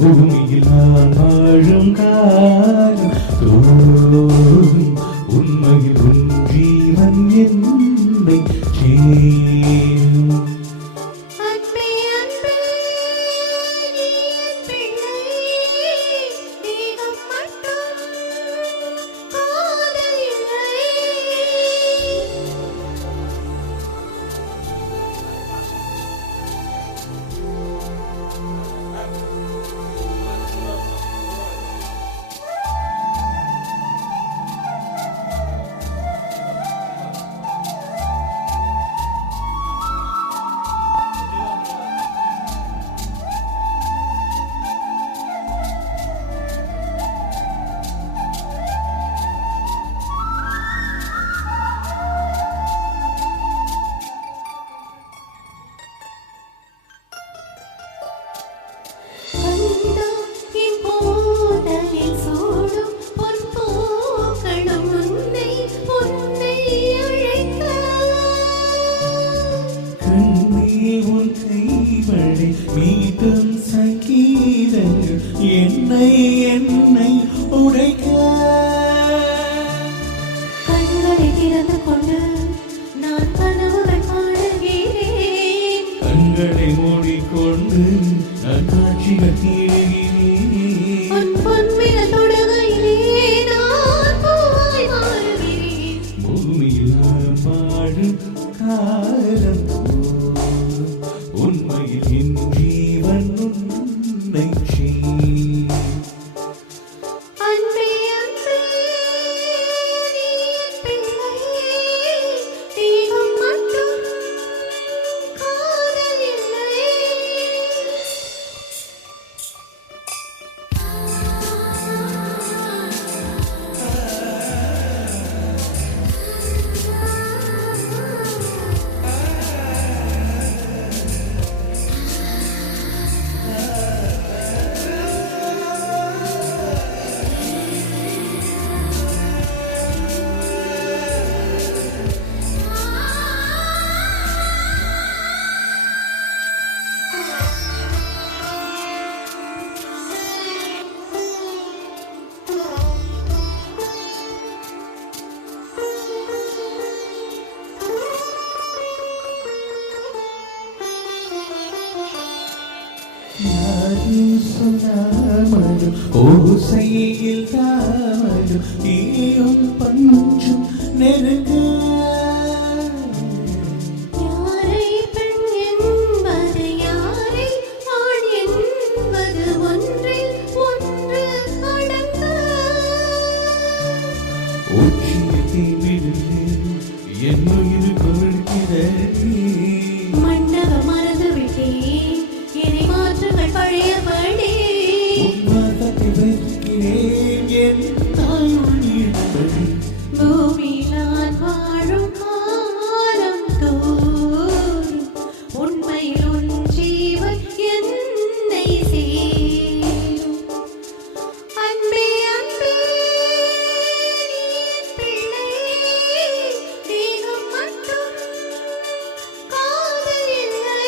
பூமியில் நான் வாழும் காலம் தோறும் உண்மையில் உன் ஜீவன் என்னை சேரும். மீட்டும் சங்கீதங்கள் என்னை என்னை உடைக்க கண்களை திறந்து கொண்டு நான் கனவுகள் காணுகிறேன். கண்களை மூடிக்கொண்டு நான் காட்சிகள் தீருகிறேன். பொன்விரல் தொடுகையிலே நான் பூவாய் மாறுகிறேன். பூமியில் நான் வாழும் காலம் உண்மையில் என் ஜீவன் உன்னை சேரும். அன்பே அன்பே நீ பிள்ளை, தெய்வம் மட்டும் காதல் இல்லை. யாரும் சொல்லாமலும் ஓசையில் தாமலும் நீயும் பஞ்சும் நெருங்க யாரை பெண் என்பது யாரை ஆண் என்பது ஒன்றில் ஒன்று அடங்க. உச்சியத்தை விழுந்து என் உயிர் கொடுக்கிறது. மண்டபம் மறந்து விட்டேன், என்னை மாற்றுங்கள் பழையபடி. பூமியில் நான் வாழும் காலம் தோறும் உண்மையில் உன் ஜீவன் என்னை சேரும். அன்பே அன்பே நீ பிள்ளை, தெய்வம் மட்டும் காதல் இல்லை.